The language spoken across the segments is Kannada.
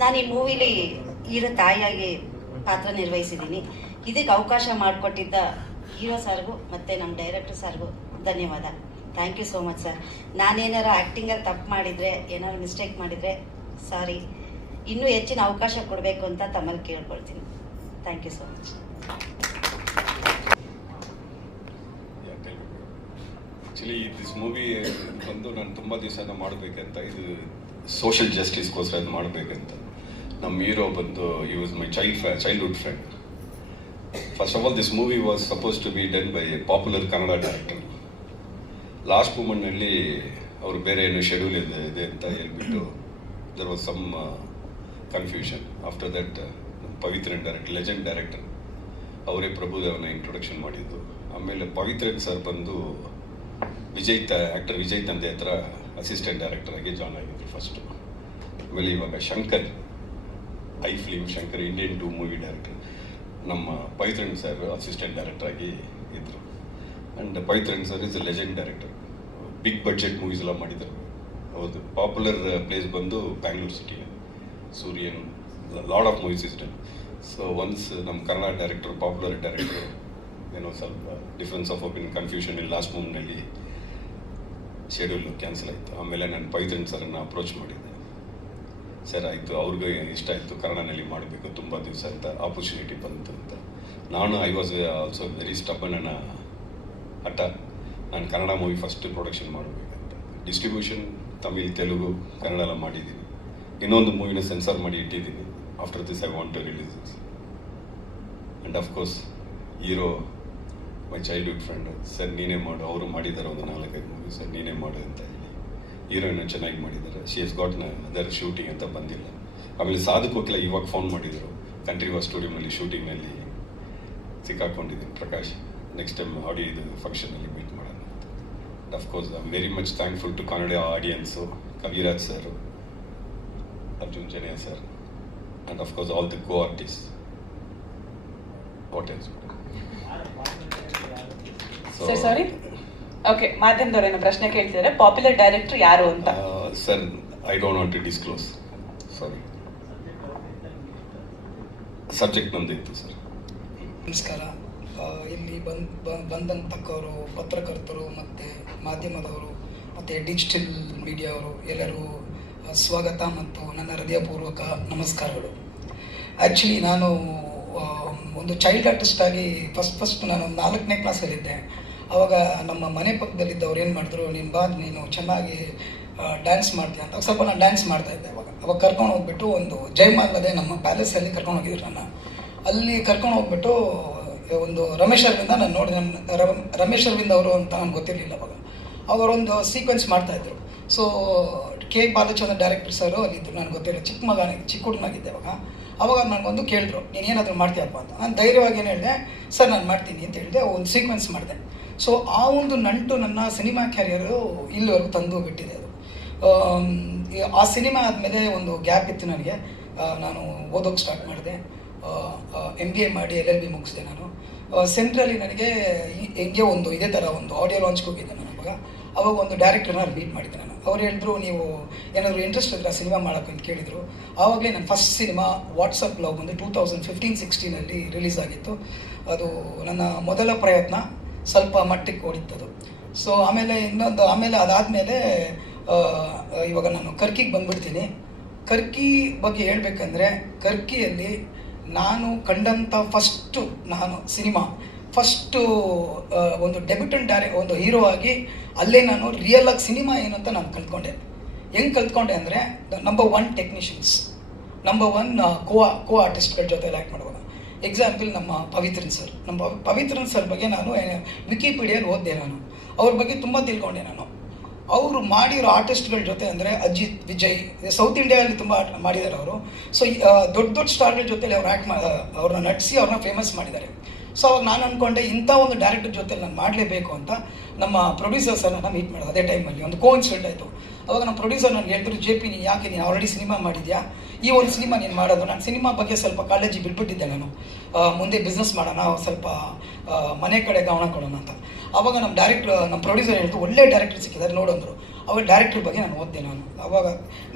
ನಾನು ಈ ಮೂವಿಲಿ ಹೀರೋ ತಾಯಿಯಾಗಿ ಪಾತ್ರ ನಿರ್ವಹಿಸಿದ್ದೀನಿ. ಇದಕ್ಕೆ ಅವಕಾಶ ಮಾಡಿಕೊಟ್ಟಿದ್ದ ಹೀರೋ ಸರ್ಗೂ ಮತ್ತು ನಮ್ಮ ಡೈರೆಕ್ಟರ್ ಸರ್ಗೂ ಧನ್ಯವಾದ. Thank you so much sir ನಾನೇನಾರು ಆ್ಯಕ್ಟಿಂಗಲ್ಲಿ ತಪ್ಪು ಮಾಡಿದರೆ, ಏನಾದ್ರು ಮಿಸ್ಟೇಕ್ ಮಾಡಿದರೆ ಸಾರಿ ಇನ್ನೂ ಹೆಚ್ಚಿನ ಅವಕಾಶ ಕೊಡಬೇಕು ಅಂತ ತಮ್ಮಲ್ಲಿ ಕೇಳ್ಕೊಳ್ತೀನಿ. Thank you so much actually this movie ಬಂದು ನಾನು ತುಂಬ ದಿವಸ ಮಾಡಬೇಕಂತ ಇದು ಸೋಷಿಯಲ್ ಜಸ್ಟಿಸ್ಗೋಸ್ಕರ ಅದು ಮಾಡಬೇಕಂತ. ನಮ್ಮ ಹೀರೋ ಬಂದು ಈ was my child fry childhood friend first of all this movie was suppose to be done by popular Kannada director last ಮೂಮೆಂಟ್ನಲ್ಲಿ ಅವರು ಬೇರೆ ಏನು ಶೆಡ್ಯೂಲ್ ಇದೆ ಇದೆ ಅಂತ ಹೇಳ್ಬಿಟ್ಟು there was some confusion after that Pavithran direct legend director ಅವರೇ ಪ್ರಭುದೇವನ ಇಂಟ್ರೊಡಕ್ಷನ್ ಮಾಡಿದ್ದು. ಆಮೇಲೆ ಪವಿತ್ರನ್ ಸರ್ ಬಂದು ವಿಜಯ್ ತ ಆ್ಯಕ್ಟರ್ ವಿಜಯ್ ತಂದೆ ಹತ್ರ ಅಸಿಸ್ಟೆಂಟ್ ಡೈರೆಕ್ಟರ್ ಆಗಿ ಜಾಯ್ನ್ ಆಗಿದ್ರು ಫಸ್ಟು ಆಮೇಲೆ ಇವಾಗ Shankar, I film Shankar Indian two movie director ನಮ್ಮ ಪೈತ್ರನ್ ಸರ್ ಅಸಿಸ್ಟೆಂಟ್ ಡೈರೆಕ್ಟರ್ ಆಗಿ ಇದ್ದರು and Pavithran sir is a legend director big budget movies ಎಲ್ಲ ಮಾಡಿದರು. ಹೌದು ಪಾಪ್ಯುಲರ್ ಪ್ಲೇಸ್ ಬಂದು Bangalore city Suryan lot of movies is done so once ನಮ್ಮ ಕನ್ನಡ ಡೈರೆಕ್ಟರ್ ಪಾಪ್ಯುಲರ್ ಡೈರೆಕ್ಟರ್ ಏನೋ ಸ್ವಲ್ಪ ಡಿಫ್ರೆನ್ಸ್ ಆಫ್ ಒಪಿನಿಯನ್ ಕನ್ಫ್ಯೂಷನ್ ಇಲ್ಲಿ ಲಾಸ್ಟ್ ಮೂವ್ನಲ್ಲಿ ಶೆಡ್ಯೂಲ್ ಕ್ಯಾನ್ಸಲ್ ಆಯಿತು. ಆಮೇಲೆ ನಾನು ಪೈಥನ್ ಸರನ್ನು ಅಪ್ರೋಚ್ ಮಾಡಿದ್ದೆ. ಸರ್, ಆಯಿತು, ಅವ್ರಿಗೂ ಇಷ್ಟ ಆಯಿತು ಕನ್ನಡನಲ್ಲಿ ಮಾಡಬೇಕು, ತುಂಬ ದಿವಸ ಅಂತ ಆಪರ್ಚುನಿಟಿ ಬಂತು ಅಂತ. ನಾನು I was also very stubborn ನನ್ನ ಹಠ. ನಾನು ಕನ್ನಡ ಮೂವಿ ಫಸ್ಟ್ ಪ್ರೊಡಕ್ಷನ್ ಮಾಡಬೇಕಂತ. ಡಿಸ್ಟ್ರಿಬ್ಯೂಷನ್ ತಮಿಳ್, ತೆಲುಗು ಕನ್ನಡ ಎಲ್ಲ ಮಾಡಿದ್ದೀನಿ. ಇನ್ನೊಂದು ಮೂವಿನ ಸೆನ್ಸರ್ ಮಾಡಿ ಇಟ್ಟಿದ್ದೀನಿ. After this I want to release and of course hero my childhood friend sir ನೀನೇ ಮಾಡು. ಅವರು ಮಾಡಿದ್ದಾರೆ ಒಂದು ನಾಲ್ಕೈದು ಮೂವಿ ಸರ್ ನೀನೇ ಮಾಡು ಅಂತ ಹೇಳಿ. ಹೀರೋಯಿನ ಚೆನ್ನಾಗಿ ಮಾಡಿದ್ದಾರೆ ಶಿ ಎಸ್ ಗಾಟ್ನ ಅದರ್ ಶೂಟಿಂಗ್ ಅಂತ ಬಂದಿಲ್ಲ. ಆಮೇಲೆ ಸಾಧಕ್ ಇವಾಗ ಫೋನ್ ಮಾಡಿದರು. ಕಂಟ್ರಿ ವಾಸ್ ಸ್ಟುಡಿಯೋನಲ್ಲಿ ಶೂಟಿಂಗ್ನಲ್ಲಿ ಸಿಕ್ಕಾಕೊಂಡಿದ್ದೀನಿ, ಪ್ರಕಾಶ್. ನೆಕ್ಸ್ಟ್ ಟೈಮ್ ಆಡಿಯೋ ಇದು ಫಂಕ್ಷನಲ್ಲಿ ಮೀಟ್ ಮಾಡೋಣ ಅಂತ. Of course I very much thankful to Kannada audience Kaviraj sir Arjun Janya sir and of course all the co artist what else sir sorry okay ಮಾಧ್ಯಮದವರೇನು ಪ್ರಶ್ನೆ ಕೇಳ್ತಿದ್ದಾರೆ. ಪಾಪ್ಯುಲರ್ ಡೈರೆಕ್ಟರ್ ಯಾರು ಅಂತ? Sir I don't want to disclose sorry subject ನಮ್ದಿತ್ತು sir ನಮಸ್ಕಾರ. ಇಲ್ಲಿ ಬಂದ್ ಬಂದಂತಕ್ಕವರು ಪತ್ರಕರ್ತರು ಮತ್ತು ಮಾಧ್ಯಮದವರು ಮತ್ತು ಡಿಜಿಟಲ್ ಮೀಡಿಯಾವರು ಎಲ್ಲರಿಗೂ ಆ, ಸ್ವಾಗತ ಮತ್ತು ನನ್ನ ಹೃದಯಪೂರ್ವಕ ನಮಸ್ಕಾರಗಳು. ಆ್ಯಕ್ಚುಲಿ ನಾನು ಒಂದು ಚೈಲ್ಡ್ ಆರ್ಟಿಸ್ಟ್ ಆಗಿ ಫಸ್ಟ್ ಫಸ್ಟ್ ನಾನು ನಾಲ್ಕನೇ ಕ್ಲಾಸಲ್ಲಿದ್ದೆ ಆವಾಗ ನಮ್ಮ ಮನೆ ಪಕ್ಕದಲ್ಲಿದ್ದವ್ರು ಏನು ಮಾಡಿದ್ರು, ನೀನು ಬಾ, ನೀನು ಚೆನ್ನಾಗಿ ಡ್ಯಾನ್ಸ್ ಮಾಡ್ತೀಯ ಅಂತ. ಸ್ವಲ್ಪ ನಾನು ಡ್ಯಾನ್ಸ್ ಮಾಡ್ತಾ ಇದ್ದೆ ಅವಾಗ. ಅವಾಗ ಕರ್ಕೊಂಡು ಹೋಗ್ಬಿಟ್ಟು ಒಂದು ಜಯಮಾಲದೆ ನಮ್ಮ ಪ್ಯಾಲೇಸಲ್ಲಿ ಕರ್ಕೊಂಡು ಹೋಗಿದ್ರು ನಾನು ಅಲ್ಲಿ ಕರ್ಕೊಂಡು ಹೋಗ್ಬಿಟ್ಟು ಒಂದು ರಮೇಶ್ ಅರವಿಂದ ನಾನು ನೋಡಿ ನಮ್ಮ ರಮ- ರಮೇಶ್ ಅವರು ಅಂತ ನಮ್ಗೆ ಗೊತ್ತಿರಲಿಲ್ಲ ಅವಾಗ. ಅವರೊಂದು ಸೀಕ್ವೆನ್ಸ್ ಮಾಡ್ತಾ ಇದ್ರು. So K. Balachandra director sir ಅಲ್ಲಿದ್ದರು ನನಗೆ ಗೊತ್ತಿಲ್ಲ. ಚಿಕ್ಕ ಮಗ, ಚಿಕ್ಕ ಹುಡುಗನಾಗಿದ್ದೆ ಅವಾಗ. ಅವಾಗ ನನಗೊಂದು ಕೇಳಿದ್ರು, ನೀನು ಏನಾದರೂ ಮಾಡ್ತೀಯಪ್ಪ ಅಂತ. ನಾನು ಧೈರ್ಯವಾಗಿ ಏನು ಹೇಳಿದೆ, ಸರ್, ನಾನು ಮಾಡ್ತೀನಿ ಅಂತ ಹೇಳಿದೆ. ಒಂದು ಸೀಕ್ವೆನ್ಸ್ ಮಾಡಿದೆ. ಸೊ ಆ ಒಂದು ನಂಟು ನನ್ನ ಸಿನಿಮಾ ಕ್ಯಾರಿಯರು ಇಲ್ಲಿವರೆಗೂ ತಂದು ಬಿಟ್ಟಿದೆ ಅದು. ಆ ಸಿನಿಮಾ ಆದಮೇಲೆ ಒಂದು ಗ್ಯಾಪ್ ಇತ್ತು ನನಗೆ. ನಾನು ಓದೋಕ್ಕೆ ಸ್ಟಾರ್ಟ್ ಮಾಡಿದೆ. ಎಂ ಬಿ ಎ ಮಾಡಿ ಎಲ್ ಎಲ್ ಬಿ ಮುಗಿಸಿದೆ ನಾನು. ಸೆಂಟ್ರಲ್ಲಿ ನನಗೆ ಹೆಂಗೆ ಒಂದು ಇದೇ ಥರ ಒಂದು ಆಡಿಯೋ ಲಾಂಚ್ಗೆ ಹೋಗಿದ್ದೆ ನಾನು ಅವಾಗ. ಅವಾಗ ಒಂದು ಡೈರೆಕ್ಟರ್ನ ಮೀಟ್ ಮಾಡಿದ್ದೆ ನಾನು. ಅವ್ರು ಹೇಳಿದ್ರು, ನೀವು ಏನಾದರೂ ಇಂಟ್ರೆಸ್ಟ್ ಇದ್ರೆ ಸಿನಿಮಾ ಮಾಡೋಕ್ಕೆ ಅಂತ ಕೇಳಿದರು. ಆವಾಗಲೇ ನನ್ನ ಫಸ್ಟ್ ಸಿನಿಮಾ ವಾಟ್ಸಪ್ ಲವ್ ಬಂದು ಟೂ ತೌಸಂಡ್ ಫಿಫ್ಟೀನ್ ಸಿಕ್ಸ್ಟೀನಲ್ಲಿ ರಿಲೀಸ್ ಆಗಿತ್ತು. ಅದು ನನ್ನ ಮೊದಲ ಪ್ರಯತ್ನ. ಸ್ವಲ್ಪ ಮಟ್ಟಕ್ಕೆ ಓಡಿತ್ತದು ಸೊ ಆಮೇಲೆ ಇನ್ನೊಂದು, ಆಮೇಲೆ ಅದಾದಮೇಲೆ ಇವಾಗ ನಾನು ಕರ್ಕಿಗೆ ಬಂದ್ಬಿಡ್ತೀನಿ. ಕರ್ಕಿ ಬಗ್ಗೆ ಹೇಳಬೇಕಂದ್ರೆ, ಕರ್ಕಿಯಲ್ಲಿ ನಾನು ಕಂಡಂಥ ಫಸ್ಟು ನಾನು ಸಿನಿಮಾ ಫಸ್ಟು ಒಂದು ಡೆಬ್ಯೂಟೆಂಟ್ ಡೈರೆ, ಒಂದು ಹೀರೋ ಆಗಿ ಅಲ್ಲೇ ನಾನು ರಿಯಲ್ ಆಗಿ ಸಿನಿಮಾ ಏನು ಅಂತ ನಾನು ಕಲ್ತ್ಕೊಂಡೆ. ಹೆಂಗೆ ಕಲ್ತ್ಕೊಂಡೆ ಅಂದರೆ number one technicians number one co co ಆರ್ಟಿಸ್ಟ್ಗಳ ಜೊತೆ ಆ್ಯಕ್ಟ್ ಮಾಡುವಾಗ ಎಕ್ಸಾಂಪಲ್ ನಮ್ಮ ಪವಿತ್ರನ್ ಸರ್ ನಮ್ಮ ಪವಿತ್ರನ್ ಸರ್ ಬಗ್ಗೆ ನಾನು ವಿಕಿಪೀಡಿಯಲ್ಲಿ ಓದಿದೆ ನಾನು. ಅವ್ರ ಬಗ್ಗೆ ತುಂಬ ತಿಳ್ಕೊಂಡೆ ನಾನು. ಅವರು ಮಾಡಿರೋ ಆರ್ಟಿಸ್ಟ್ಗಳ ಜೊತೆ ಅಂದರೆ ಅಜಿತ್, ವಿಜಯ್ ಸೌತ್ ಇಂಡಿಯಾದಲ್ಲಿ ತುಂಬ ಮಾಡಿದ್ದಾರೆ ಅವರು. ಸೊ ದೊಡ್ಡ ದೊಡ್ಡ ಸ್ಟಾರ್ಗಳ ಜೊತೆಲಿ ಅವ್ರು ಆ್ಯಕ್ಟ್ ಮಾ ಅವ್ರನ್ನ ನಟಿಸಿ ಅವ್ರನ್ನ ಫೇಮಸ್ ಮಾಡಿದ್ದಾರೆ ಸೊ ಅವಾಗ ನಾನು ಅಂದ್ಕೊಂಡೆ ಇಂಥ ಒಂದು ಡೈರೆಕ್ಟರ್ ಜೊತೆ ನಾನು ಮಾಡಲೇಬೇಕು ಅಂತ ನಮ್ಮ ಪ್ರೊಡ್ಯೂಸರ್ ನಾನು ಮೀಟ್ ಮಾಡೋದು ಅದೇ ಟೈಮಲ್ಲಿ ಒಂದು ಕೋನ್ಸಿಡೆಂಟ್ ಆಯಿತು. ಅವಾಗ ನಮ್ಮ ಪ್ರೊಡ್ಯೂಸರ್ ನನಗೆ ಹೇಳಿದ್ರು ಜೆ ಪಿ, ನೀನು ಯಾಕೆ ನೀನು ಆಲ್ರೆಡಿ ಸಿನಿಮಾ ಮಾಡಿದ್ಯಾ? ಈ ಒಂದು ಸಿನಿಮಾ ನೀನು ಮಾಡೋದು. ನಾನು ಸಿನಿಮಾ ಬಗ್ಗೆ ಸ್ವಲ್ಪ ಕಾಳಜಿ ಬಿಟ್ಬಿಟ್ಟಿದ್ದೆ ನಾನು. ಮುಂದೆ ಬಿಸ್ನೆಸ್ ಮಾಡೋಣ, ಸ್ವಲ್ಪ ಮನೆ ಕಡೆ ಗಮನ ಕೊಡೋಣ ಅಂತ. ಅವಾಗ ನಮ್ಮ ಡೈರೆಕ್ಟ್ರ್ ನಮ್ಮ ಪ್ರೊಡ್ಯೂಸರ್ ಹೇಳ್ತು ಒಳ್ಳೆ ಡೈರೆಕ್ಟರ್ ಸಿಕ್ಕಿದ್ದಾರೆ ನೋಡಂದ್ರು ಅವಾಗ ಡೈರೆಕ್ಟ್ರ್ ಬಗ್ಗೆ ನಾನು ಓದಿದೆ ನಾನು. ಅವಾಗ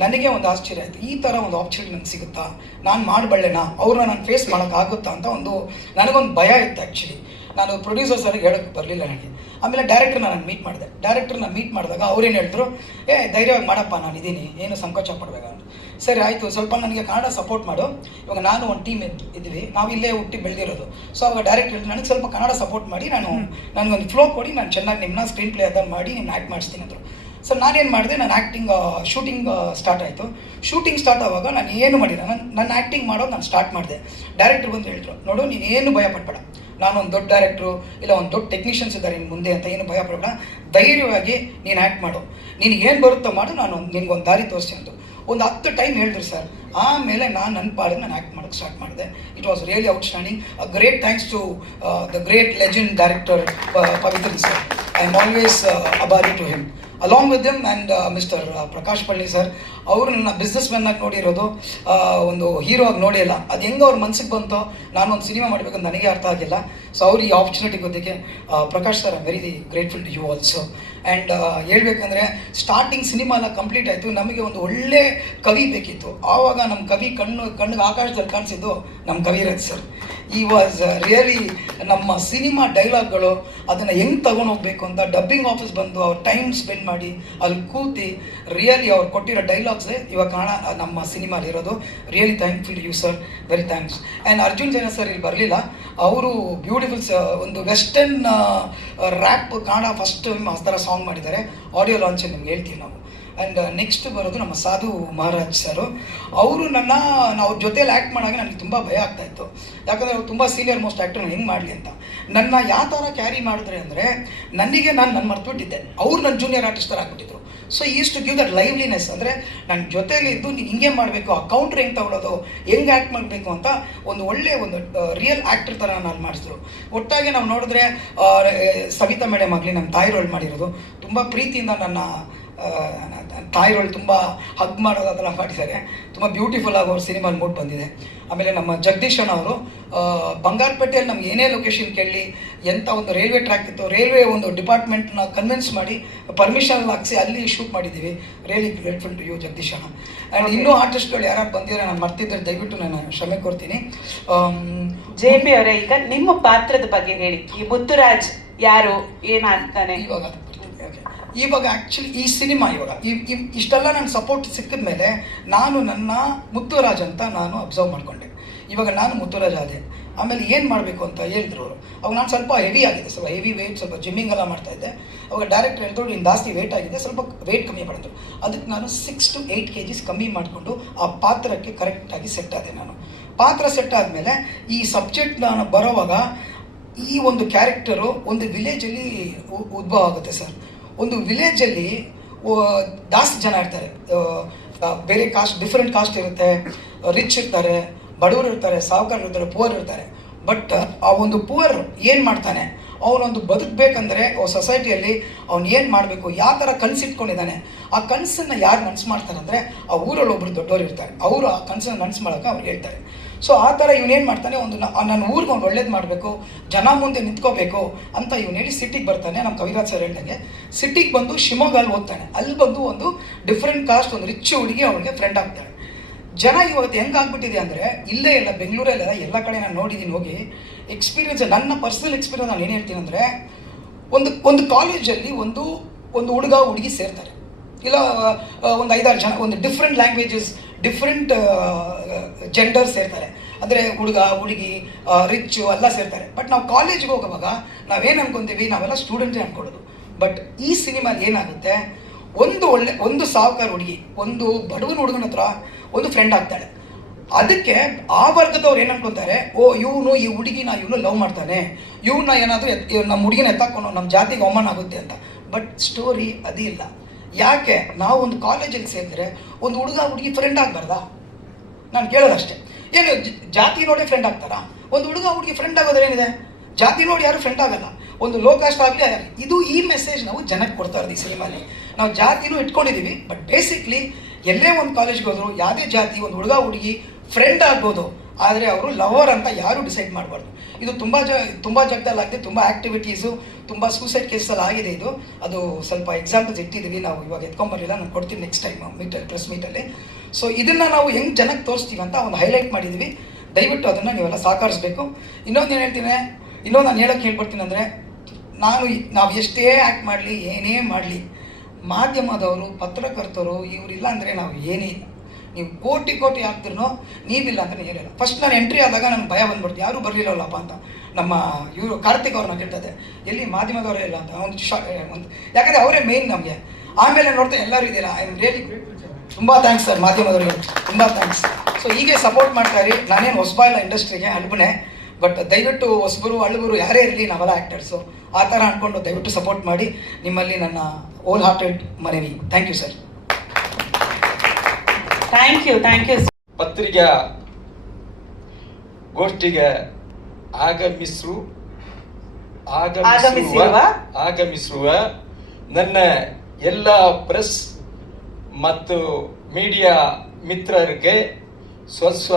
ನನಗೆ ಒಂದು ಆಶ್ಚರ್ಯ ಆಯಿತು. ಈ ಥರ ಒಂದು ಆಪರ್ಚುನಿಟಿ ನನಗೆ ಸಿಗುತ್ತಾ? ನಾನು ಮಾಡಬಲ್ಲೆನಾ? ಅವ್ರನ್ನ ನಾನು ಫೇಸ್ ಮಾಡೋಕ್ಕಾಗುತ್ತಾ ಅಂತ ಒಂದು, ನನಗೊಂದು ಭಯ ಇತ್ತು ಆ್ಯಕ್ಚುಲಿ ನಾನು ಪ್ರೊಡ್ಯೂಸರ್ಸ್ ನನಗೆ ಹೇಳೋಕ್ಕೆ ಬರಲಿಲ್ಲ ನನಗೆ. ಆಮೇಲೆ ಡೈರೆಕ್ಟರ್ನ ನಾನು ಮೀಟ್ ಮಾಡಿದೆ. ಡೈರೆಕ್ಟರ್ನ ಮೀಟ್ ಮಾಡಿದಾಗ ಅವ್ರೇನು ಹೇಳಿದ್ರು ಏ ಧೈರ್ಯವಾಗಿ ಮಾಡಪ್ಪ ನಾನು ಇದ್ದೀನಿ. ಏನು ಸಂಕೋಚ ಪಡಬೇಕ ಅಂತ. ಸರಿ ಆಯಿತು. ಸ್ವಲ್ಪ ನನಗೆ ಕನ್ನಡ ಸಪೋರ್ಟ್ ಮಾಡು. ಇವಾಗ ನಾನು ಒಂದು ಟೀಮ್ ಇದ್ವಿ. ನಾವು ಇಲ್ಲೇ ಹುಟ್ಟಿ ಬೆಳೆದಿರೋದು. ಸೊ ಅವಾಗ ಡೈರೆಕ್ಟ್ ಹೇಳಿದ್ರು ನನಗೆ ಸ್ವಲ್ಪ ಕನ್ನಡ ಸಪೋರ್ಟ್ ಮಾಡಿ. ನಾನು ನನಗೊಂದು ಫ್ಲೋ ಕೊಡಿ. ನಾನು ಚೆನ್ನಾಗಿ ನಿಮ್ಮನ್ನ ಸ್ಕ್ರೀನ್ ಪ್ಲೇ ಅದನ್ನು ಮಾಡಿ ನಿಮ್ಮ ಆ್ಯಕ್ಟ್ ಮಾಡಿಸ್ತೀನಿ ಅಂದರು. ಸೊ ನಾನೇನು ಮಾಡಿದೆ ನಾನು ಆ್ಯಕ್ಟಿಂಗ್ ಶೂಟಿಂಗ್ ಸ್ಟಾರ್ಟ್ ಆಯಿತು. ಶೂಟಿಂಗ್ ಸ್ಟಾರ್ಟ್ ಆವಾಗ ನಾನು ಏನು ಮಾಡಿಲ್ಲ. ನಾನು ನನ್ನ ಆ್ಯಕ್ಟಿಂಗ್ ಮಾಡೋದು ನಾನು ಸ್ಟಾರ್ಟ್ ಮಾಡಿದೆ. ಡೈರೆಕ್ಟ್ರ್ ಬಂದು ಹೇಳಿದ್ರು ನೋಡು ನೀನು ಏನು ಭಯ ಪಡಬೇಡ. ನಾನು ಒಂದು ದೊಡ್ಡ ಡೈರೆಕ್ಟ್ರು ಇಲ್ಲ ಒಂದು ದೊಡ್ಡ ಟೆಕ್ನಿಷಿಯನ್ಸ್ ಇದ್ದಾರೆ ಇನ್ನು ಮುಂದೆ ಅಂತ ಏನು ಭಯ ಪಡಬೇಡ. ಧೈರ್ಯವಾಗಿ ನೀನು ಆ್ಯಕ್ಟ್ ಮಾಡು. ನಿನಗೆ ಏನು ಬರುತ್ತೋ ಮಾಡು, ನಾನು ನಿನಗೊಂದು ದಾರಿ ತೋರಿಸ್ತೀನಿ ಅಂತ ಒಂದು ಹತ್ತು ಟೈಮ್ ಹೇಳಿದ್ರು ಸರ್ ಆಮೇಲೆ ನಾನು ನನ್ನ ಪಾಡಿಗೆ ನಾನು ಆ್ಯಕ್ಟ್ ಮಾಡೋಕ್ಕೆ ಸ್ಟಾರ್ಟ್ ಮಾಡಿದೆ. It was really outstanding a great thanks to the great legend director Pavithran sir I am always ಅಬಾರಿ to him along with them and mister Prakash Palli sir ಅವರು ನನ್ನ ಬಿಸ್ನೆಸ್ ಮ್ಯಾನ್ ಆಗಿ ನೋಡಿರೋದು ಒಂದು ಹೀರೋ ಆಗಿ ನೋಡಿಲ್ಲ ಅದು ಹೆಂಗೆ ಅವ್ರ ಮನ್ಸಿಗೆ ಬಂತೋ ನಾನು ಒಂದು ಸಿನಿಮಾ ಮಾಡಬೇಕಂತ ನನಗೆ ಅರ್ಥ ಆಗಿಲ್ಲ. ಸೊ ಅವ್ರು ಈ opportunity ಗೊತ್ತಿಗೆ Prakash sir I very grateful to you also and ಹೇಳ್ಬೇಕಂದ್ರೆ ಸ್ಟಾರ್ಟಿಂಗ್ ಸಿನಿಮಾ ಕಂಪ್ಲೀಟ್ ಆಯಿತು. ನಮಗೆ ಒಂದು ಒಳ್ಳೆ ಕವಿ ಬೇಕಿತ್ತು. ಆವಾಗ ನಮ್ಮ ಕವಿ ಕಣ್ಣು, ಕಣ್ಣಿಗೆ ಆಕಾಶದಲ್ಲಿ ಕಾಣಿಸಿದ್ದು ನಮ್ಮ ಕವಿರಾಜ್ ಸರ್ ಈ ವಾಸ್ ರಿಯಲಿ ನಮ್ಮ ಸಿನಿಮಾ ಡೈಲಾಗ್ಗಳು ಅದನ್ನು ಹೆಂಗೆ ತಗೊಂಡು ಹೋಗ್ಬೇಕು ಅಂತ ಡಬ್ಬಿಂಗ್ ಆಫೀಸ್ ಬಂದು ಅವ್ರು ಟೈಮ್ ಸ್ಪೆಂಡ್ ಮಾಡಿ ಅಲ್ಲಿ ಕೂತಿ ರಿಯಲಿ ಅವ್ರು ಕೊಟ್ಟಿರೋ ಡೈಲಾಗ್ಸೇ ಇವಾಗ ಕಾಣ, ನಮ್ಮ ಸಿನಿಮಾಲಿ ಇರೋದು. Really thankful you sir very thanks and Arjun Janya sir ಇಲ್ಲಿ ಬರಲಿಲ್ಲ. ಅವರು ಬ್ಯೂಟಿಫುಲ್ ಒಂದು ವೆಸ್ಟರ್ನ್ ರ್ಯಾಪ್ ಕಾಣ ಫಸ್ಟ್ ಟೈಮ್ ಆ ಥರ ಸಾಂಗ್ ಮಾಡಿದ್ದಾರೆ. ಆಡಿಯೋ ಲಾಂಚ್ ನಿಮ್ಗೆ ಹೇಳ್ತೀವಿ ನಾವು. ಆ್ಯಂಡ್ ನೆಕ್ಸ್ಟ್ ಬರೋದು ನಮ್ಮ ಸಾಧು ಮಹಾರಾಜ್ ಸರು ಅವರು ನನ್ನ, ನಾವು ಜೊತೆಯಲ್ಲಿ ಆ್ಯಕ್ಟ್ ಮಾಡಾಗ ನನಗೆ ತುಂಬ ಭಯ ಆಗ್ತಾ ಇತ್ತು. ಯಾಕಂದರೆ ಅವ್ರು ತುಂಬ ಸೀನಿಯರ್ ಮೋಸ್ಟ್ ಆ್ಯಕ್ಟರ್ ಹೆಂಗೆ ಮಾಡಲಿ ಅಂತ. ನನ್ನ ಯಾವ ಥರ ಕ್ಯಾರಿ ಮಾಡಿದ್ರೆ ಅಂದರೆ ನನಗೆ ನಾನು ನನ್ನ ಮರ್ತುಬಿಟ್ಟಿದ್ದೆ. ಅವ್ರು ನನ್ನ ಜೂನಿಯರ್ ಆರ್ಟಿಸ್ಟರ್ ಆಗ್ಬಿಟ್ಟಿದ್ರು. So is to give that liveliness ಅಂದರೆ ನನ್ನ ಜೊತೆಯಲ್ಲಿ ಇದ್ದು ನೀನು ಹಿಂಗೆ ಮಾಡಬೇಕು ಆ ಕೌಂಟ್ರ್ ಹೆಂಗೆ ತಗೊಳ್ಳೋದು ಹೆಂಗೆ ಆ್ಯಕ್ಟ್ ಮಾಡಬೇಕು ಅಂತ ಒಂದು ಒಳ್ಳೆ ಒಂದು ರಿಯಲ್ ಆ್ಯಕ್ಟರ್ ಥರ ನಾನು ಮಾಡಿಸಿದ್ರು. ಒಟ್ಟಾಗಿ ನಾವು ನೋಡಿದ್ರೆ ಸವಿತಾ ಮೇಡಮ್ ಆಗಲಿ ನಮ್ಮ ತಾಯಿ ರೋಲ್ ಮಾಡಿರೋದು, ತುಂಬ ಪ್ರೀತಿಯಿಂದ ನನ್ನ ತಾಯಿ ರೋಲ್ ತುಂಬ ಹಗ್ ಮಾಡೋದು ಅದೆಲ್ಲ ಮಾಡಿದ್ದಾರೆ. ತುಂಬ ಬ್ಯೂಟಿಫುಲ್ ಆಗಿ ಅವ್ರ ಸಿನಿಮಾಲ್ ಮೂಡ್ ಬಂದಿದೆ. ಆಮೇಲೆ ನಮ್ಮ ಜಗದೀಶ್ ಅಣ್ಣ ಅವರು ಬಂಗಾರಪೇಟೆಯಲ್ಲಿ ನಮ್ಗೆ ಏನೇ ಲೊಕೇಶನ್ ಕೇಳಲಿ ಎಂಥ ಒಂದು ರೈಲ್ವೆ ಟ್ರ್ಯಾಕ್ ಇತ್ತು ರೈಲ್ವೆ ಒಂದು ಡಿಪಾರ್ಟ್ಮೆಂಟ್ನ ಕನ್ವಿನ್ಸ್ ಮಾಡಿ ಪರ್ಮಿಷನ್ ಹಾಕಿಸಿ ಅಲ್ಲಿ ಶೂಟ್ ಮಾಡಿದ್ದೀವಿ. ರಿಯಲಿ ಗ್ರೇಟ್ಫುಲ್ ಟು ಯು ಜಗದೀಶನ. ಅಣ್ಣ ಆ್ಯಂಡ್ ಇನ್ನೂ ಆರ್ಟಿಸ್ಟ್ಗಳು ಯಾರು ಬಂದಿರೋ ನಾನು ಮರ್ತಿದ್ದರೆ ದಯವಿಟ್ಟು ನಾನು ಕ್ಷಮೆ ಕೋರ್ತೀನಿ ಆಮ್, ಜೆ ಪಿ ಅವರೇ ಈಗ ನಿಮ್ಮ ಪಾತ್ರದ ಬಗ್ಗೆ ಹೇಳಿ. ಈ ಮುತ್ತುರಾಜ್ ಯಾರು ಏನಾಗ್ತಾನೆ ಇವಾಗ ಬರ್ತೀನಿ. Okay. ಇವಾಗ ಆ್ಯಕ್ಚುಲಿ ಈ ಸಿನಿಮಾ ಇವಾಗ ಇಷ್ಟೆಲ್ಲ ನನ್ನ ಸಪೋರ್ಟ್ ಸಿಕ್ಕಿದ ಮೇಲೆ ನಾನು ನನ್ನ ಮುತ್ತುರಾಜ್ ಅಂತ ನಾನು ಅಬ್ಸರ್ವ್ ಮಾಡಿಕೊಂಡೆ. ಇವಾಗ ನಾನು ಮುತ್ತುರಾಜ್ ಆದೆ. ಆಮೇಲೆ ಏನು ಮಾಡಬೇಕು ಅಂತ ಹೇಳಿದ್ರು ಅವರು. ಅವಾಗ ನಾನು ಸ್ವಲ್ಪ ಹೆವಿ ಆಗಿದೆ ಸ್ವಲ್ಪ ಹೆವಿ ವೆಯ್ಟ್ ಸ್ವಲ್ಪ ಜಿಮ್ಮಿಂಗ್ ಎಲ್ಲ ಮಾಡ್ತಾ ಇದ್ದೆ. ಅವಾಗ ಡೈರೆಕ್ಟ್ ಹೇಳಿದ್ರು, ನೀನು ಜಾಸ್ತಿ ವೆಯ್ಟ್ ಆಗಿದೆ ಸ್ವಲ್ಪ ವೆಯ್ಟ್ ಕಮ್ಮಿ ಮಾಡಿದ್ರು ಅದಕ್ಕೆ ನಾನು six to eight K Gs ಕಮ್ಮಿ ಮಾಡಿಕೊಂಡು ಆ ಪಾತ್ರಕ್ಕೆ ಕರೆಕ್ಟಾಗಿ ಸೆಟ್ ಆದೆ ನಾನು. ಪಾತ್ರ ಸೆಟ್ ಆದಮೇಲೆ ಈ ಸಬ್ಜೆಕ್ಟ್ ನಾನು ಬರೋವಾಗ ಈ ಒಂದು ಕ್ಯಾರೆಕ್ಟರು ಒಂದು ವಿಲೇಜಲ್ಲಿ ಉದ್ಭವ ಆಗುತ್ತೆ ಸರ್. ಒಂದು ವಿಲೇಜಲ್ಲಿ ಜಾಸ್ತಿ ಜನ ಇರ್ತಾರೆ. ಬೇರೆ ಕಾಸ್ಟ್ ಡಿಫ್ರೆಂಟ್ ಕಾಸ್ಟ್ ಇರುತ್ತೆ. ರಿಚ್ ಇರ್ತಾರೆ, ಬಡವರು ಇರ್ತಾರೆ ಸಾವುಕಾರ ಇರ್ತಾರೆ ಪುವರ್ ಇರ್ತಾರೆ. ಬಟ್ ಆ ಒಂದು ಪುವರ್ ಏನು ಮಾಡ್ತಾನೆ? ಅವನೊಂದು ಬದುಕಬೇಕಂದ್ರೆ ಸೊಸೈಟಿಯಲ್ಲಿ ಅವ್ನು ಏನು ಮಾಡಬೇಕು, ಯಾವ ಥರ ಕನಸಿಟ್ಕೊಂಡಿದ್ದಾನೆ ಆ ಕನಸನ್ನು ಯಾರು ನನ್ಸು ಮಾಡ್ತಾರೆ ಅಂದರೆ ಆ ಊರಲ್ಲಿ ಒಬ್ಬರು ದೊಡ್ಡವರು ಇರ್ತಾರೆ. ಅವರು ಆ ಕನಸನ್ನು ನನ್ಸು ಮಾಡೋಕ್ಕೆ ಅವ್ರು ಹೇಳ್ತಾರೆ. ಸೊ ಆ ಥರ ಇವನೇನು ಮಾಡ್ತಾನೆ? ಒಂದು ನನ್ನ ಊರಿಗೆ ಒಂದು ಒಳ್ಳೇದು ಮಾಡಬೇಕು, ಜನ ಮುಂದೆ ನಿಂತ್ಕೋಬೇಕು ಅಂತ ಇವನು ಹೇಳಿ ಸಿಟಿಗೆ ಬರ್ತಾನೆ ನಮ್ಮ ಕವಿರಾಜ್ ಸರ್ ಹೇಳ್ದಂಗೆ. ಸಿಟಿಗೆ ಬಂದು ಶಿವಮೊಗ್ಗಲ್ಲಿ ಓದ್ತಾನೆ. ಅಲ್ಲಿ ಬಂದು ಒಂದು ಡಿಫ್ರೆಂಟ್ ಕಾಸ್ಟ್ ಒಂದು ರಿಚ್ ಹುಡುಗಿ ಅವನಿಗೆ ಫ್ರೆಂಡ್ ಆಗ್ತಾಳೆ. ಜನ ಇವತ್ತು ಹೆಂಗಾಗ್ಬಿಟ್ಟಿದೆ ಅಂದರೆ, ಇಲ್ಲೇ ಇಲ್ಲ ಬೆಂಗಳೂರಲ್ಲ ಎಲ್ಲ ಕಡೆ ನಾನು ನೋಡಿದ್ದೀನಿ ಹೋಗಿ ಎಕ್ಸ್ಪೀರಿಯನ್ಸ್ ನನ್ನ ಪರ್ಸನಲ್ ಎಕ್ಸ್ಪೀರಿಯನ್ಸ್ ನಾನು ಏನು ಹೇಳ್ತೀನಿ ಅಂದರೆ, ಒಂದು ಒಂದು ಕಾಲೇಜಲ್ಲಿ ಒಂದು ಒಂದು ಹುಡುಗ ಹುಡುಗಿ ಸೇರ್ತಾರೆ. ಇಲ್ಲ ಒಂದು ಐದಾರು ಜನ, ಒಂದು ಡಿಫ್ರೆಂಟ್ ಲ್ಯಾಂಗ್ವೇಜಸ್ ಡಿಫ್ರೆಂಟ್ ಜೆಂಡರ್ ಸೇರ್ತಾರೆ. ಅಂದರೆ ಹುಡುಗ, ಹುಡುಗಿ ರಿಚ್ಚು ಎಲ್ಲ ಸೇರ್ತಾರೆ. ಬಟ್ ನಾವು ಕಾಲೇಜ್ಗೆ ಹೋಗುವಾಗ ನಾವೇನು ಅನ್ಕೊಂತೀವಿ? ನಾವೆಲ್ಲ ಸ್ಟೂಡೆಂಟೇ ಅನ್ಕೊಳ್ಳೋದು. ಬಟ್ ಈ ಸಿನಿಮಾಲಿ ಏನಾಗುತ್ತೆ? ಒಂದು ಒಳ್ಳೆ, ಒಂದು ಸಾವುಕಾರ ಹುಡುಗಿ, ಒಂದು ಬಡವನ ಹುಡುಗನ ಹತ್ರ ಒಂದು ಫ್ರೆಂಡ್ ಆಗ್ತಾಳೆ. ಅದಕ್ಕೆ ಆ ವರ್ಗದವ್ರು ಏನು ಅನ್ಕೊಂತಾರೆ? ಓ, ಇವನು ಈ ಹುಡುಗಿನ ಇವನು ಲವ್ ಮಾಡ್ತಾನೆ. ಇವನ್ನ ಏನಾದರೂ ನಮ್ಮ ಹುಡುಗಿನ ಎತ್ತಾಕೊಂಡು ನಮ್ಮ ಜಾತಿಗೆ ಅವಮಾನ ಆಗುತ್ತೆ ಅಂತ. ಬಟ್ ಸ್ಟೋರಿ ಅದಿಲ್ಲ. ಯಾಕೆ? ನಾವು ಒಂದು ಕಾಲೇಜಲ್ಲಿ ಸೇರಿದ್ರೆ ಒಂದು ಹುಡುಗ ಹುಡುಗಿ ಫ್ರೆಂಡ್ ಆಗಬಾರ್ದಾ? ನಾನು ಕೇಳೋದಷ್ಟೇ. ಏನು ಜಾತಿ ನೋಡಿ ಫ್ರೆಂಡ್ ಆಗ್ತಾರಾ? ಒಂದು ಹುಡುಗ ಹುಡುಗಿ ಫ್ರೆಂಡ್ ಆಗೋದ್ರೇನಿದೆ ಜಾತಿ ನೋಡಿ ಯಾರು ಫ್ರೆಂಡ್ ಆಗಲ್ಲ. ಒಂದು ಲೋ ಕಾಸ್ಟ್ ಆಗಲಿ ಆಗಲಿ ಇದು ಈ ಮೆಸೇಜ್ ನಾವು ಜನಕ್ಕೆ ಕೊಡ್ತಾ ಇರೋದು ಈ ಸಿನಿಮಾಲಿ. ನಾವು ಜಾತಿನೂ ಇಟ್ಕೊಂಡಿದ್ದೀವಿ ಬಟ್ ಬೇಸಿಕ್ಲಿ ಎಲ್ಲೇ ಒಂದು ಕಾಲೇಜ್ಗೆ ಹೋದ್ರು, ಯಾವುದೇ ಜಾತಿ, ಒಂದು ಹುಡುಗ ಹುಡುಗಿ ಫ್ರೆಂಡ್ ಆಗ್ಬೋದು. ಆದರೆ ಅವರು ಲವರ್ ಅಂತ ಯಾರು ಡಿಸೈಡ್ ಮಾಡಬಾರ್ದು. ಇದು ತುಂಬ ಜ, ತುಂಬ ಜಾಗದಲ್ಲಿ ಆಗಿದೆ ತುಂಬ ಆ್ಯಕ್ಟಿವಿಟೀಸು ತುಂಬ ಸೂಸೈಡ್ ಕೇಸಲ್ಲಿ ಆಗಿದೆ ಇದು. ಅದು ಸ್ವಲ್ಪ ಎಕ್ಸಾಂಪಲ್ಸ್ ಇಟ್ಟಿದ್ದೀವಿ, ನಾವು ಇವಾಗ ಎತ್ಕೊಂಬರಲಿಲ್ಲ ನಾನು ಕೊಡ್ತೀನಿ ನೆಕ್ಸ್ಟ್ ಟೈಮ್ ಮೀಟರ್ ಪ್ರೆಸ್ ಮೀಟಲ್ಲಿ ಸೊ ಇದನ್ನು ನಾವು ಹೆಂಗೆ ಜನಕ್ಕೆ ತೋರಿಸ್ತೀವಿ ಅಂತ ಒಂದು ಹೈಲೈಟ್ ಮಾಡಿದ್ದೀವಿ. ದಯವಿಟ್ಟು ಅದನ್ನು ನೀವೆಲ್ಲ ಸಹಕರಿಸಬೇಕು ಇನ್ನೊಂದು ಏನು ಹೇಳ್ತೀನಿ, ಇನ್ನೊಂದು ನಾನು ಹೇಳೋಕ್ಕೆ ಹೇಳ್ಬಿಡ್ತೀನಿ ಅಂದರೆ, ನಾನು ನಾವು ಎಷ್ಟೇ ಆ್ಯಕ್ಟ್ ಮಾಡಲಿ, ಏನೇ ಮಾಡಲಿ, ಮಾಧ್ಯಮದವರು, ಪತ್ರಕರ್ತರು, ಇವರಿಲ್ಲ ಅಂದರೆ ನಾವು ಏನೇ ನೀವು ಕೋಟಿ ಕೋಟಿ ಹಾಕ್ತಿರೋ ನೀವಿಲ್ಲ ಅಂದ್ರೆ ಏನಿಲ್ಲ ಫಸ್ಟ್ ನಾನು ಎಂಟ್ರಿ ಆದಾಗ ನನಗೆ ಭಯ ಬಂದ್ಬಿಡ್ತು. ಯಾರೂ ಬರಲಿಲ್ಲವಲ್ಲಪ್ಪ ಅಂತ. ನಮ್ಮ ಇವರು ಕಾರ್ತಿಕ್ ಅವ್ರನ್ನ ಕೇಳ್ತದೆ. ಎಲ್ಲಿ ಮಾಧ್ಯಮದವರೇ ಇಲ್ಲ ಅಂತ. ಒಂದು ಶಾ ಒಂದು, ಯಾಕಂದರೆ ಅವರೇ ಮೇಯ್ನ್ ನಮಗೆ. ಆಮೇಲೆ ನೋಡ್ತಾ ಎಲ್ಲರೂ ಇದೆಯಲ್ಲ ಐ ಆಮ್ ರಿಯಲಿ ತುಂಬ ಥ್ಯಾಂಕ್ಸ್ ಸರ್ ಮಾಧ್ಯಮದವರಿಗೆ. ತುಂಬ ಥ್ಯಾಂಕ್ಸ್ ಸೊ ಹೀಗೆ ಸಪೋರ್ಟ್ ಮಾಡ್ತಾ ಇರಿ. ನಾನೇನು ಹೊಸಬ ಇಂಡಸ್ಟ್ರಿಗೆ ಅಲ್ಬನೇ ಬಟ್ ದಯವಿಟ್ಟು ಹೊಸಬರು, ಅಳುಬರು ಯಾರೇ ಇರಲಿ, ನಾವೆಲ್ಲ ಆ್ಯಕ್ಟರ್ಸು ಆ ಥರ ಅಂದ್ಕೊಂಡು ದಯವಿಟ್ಟು ಸಪೋರ್ಟ್ ಮಾಡಿ ನಿಮ್ಮಲ್ಲಿ ನನ್ನ ಓಲ್ ಹಾರ್ಟೆಡ್ ಮನವಿ. Thank you sir thank you thank you ಪತ್ರಿಕಾ ಗೋಷ್ಠಿಗೆ ಆಗಮಿಸು ಆಗಮಿಸಿರುವ? ಆಗಮಿಸುವ ನನ್ನ ಎಲ್ಲ ಪ್ರೆಸ್ ಮತ್ತು ಮೀಡಿಯಾ ಮಿತ್ರರಿಗೆ ಸ್ವಸ್ವ.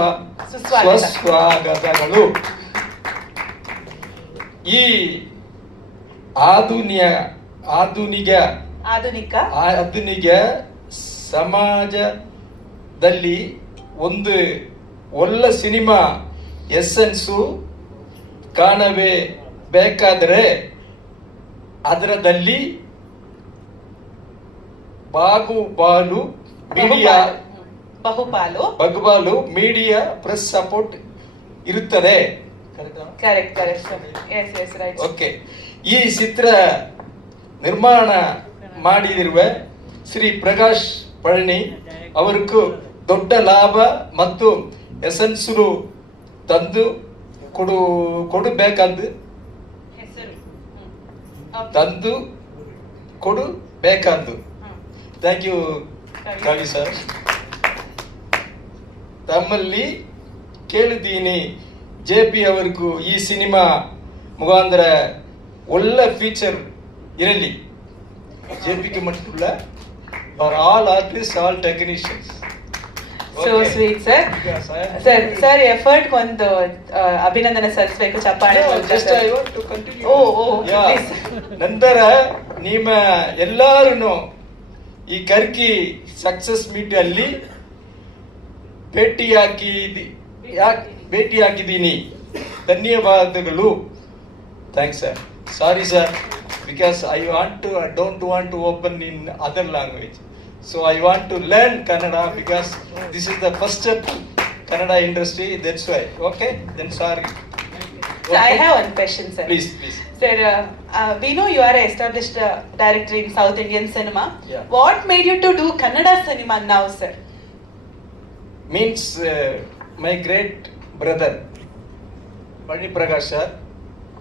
ಸ್ವಸ್ವಾಗತಗಳು ಈ ಆಧುನಿಕ ಆಧುನಿಕ ಆಧುನಿಕ ಆಧುನಿಕ ಸಮಾಜದಲ್ಲಿ ಒಂದು ಒಳ್ಳೆ ಸಿನಿಮಾ ಎಸ್ಸೆನ್ಸು ಕಾಣವೇ ಬೇಕಾದರೆ ಅದರದಲ್ಲಿ ಬಾಗುಬಾಲು ಮೀಡಿಯಾ ಬಹುಪಾಲು. ಬಗುಬಾಲು ಮೀಡಿಯಾ ಪ್ರೆಸ್ ಸಪೋರ್ಟ್ ಇರುತ್ತದೆ ಓಕೆ. ಈ ಚಿತ್ರ ನಿರ್ಮಾಣ ಮಾಡಿರುವ ಶ್ರೀ ಪ್ರಕಾಶ್ ಪಳನಿ ಅವರಿಗೂ ದೊಡ್ಡ ಲಾಭ ಮತ್ತು ಎಸೆನ್ಸರು ತಂದು ಕೊಡು ಕೊಡಬೇಕಂದು ತಂದು ಕೊಡು ಬೇಕಂದು ಥ್ಯಾಂಕ್ ಯು ಕವಿ ಸರ್. ತಮ್ಮಲ್ಲಿ ಕೇಳಿದ್ದೀನಿ ಜೆ ಪಿ ಅವರಿಗೂ ಈ ಸಿನಿಮಾ ಮುಖಾಂತರ ಒಳ್ಳೆ ಫೀಚರ್ ಇರಲಿ. ಜೆ ಪಿಗೆ ಮಟ್ಟ for all artist all technicians so sweet sir sir sir effort ಒಂದು ಅಭಿನಂದನೆ ಸಲ್ಲಿಸಬೇಕು ಚಪ್ಪಾಳೆ ಓ, ಓ. ನಂತರ ನಿಮ್ಮ ಎಲ್ಲಾರು ಈ ಕರ್ಕಿ ಸಕ್ಸಸ್ ಮೀಟ್ ಅಲ್ಲಿ ಭೇಟಿ ಹಾಕಿದಿ ಯಾಕೆ ಭೇಟಿ ಹಾಕಿದ್ದೀನಿ ಧನ್ಯವಾದಗಳು thanks sir sorry sir because I want to don't want to open in other language So I want to learn Kannada because this is the first step Kannada industry. That's why. Okay, then sorry. So. I have one question, sir. Please, please. Sir, uh, uh, we know you are an established uh, director in South Indian cinema. Yeah. What made you to do Kannada cinema now, sir? Means uh, my great brother, Mani Prakash,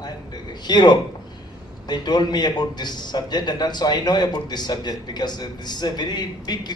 and hero they told me about this subject and also I know about this subject because this is a very big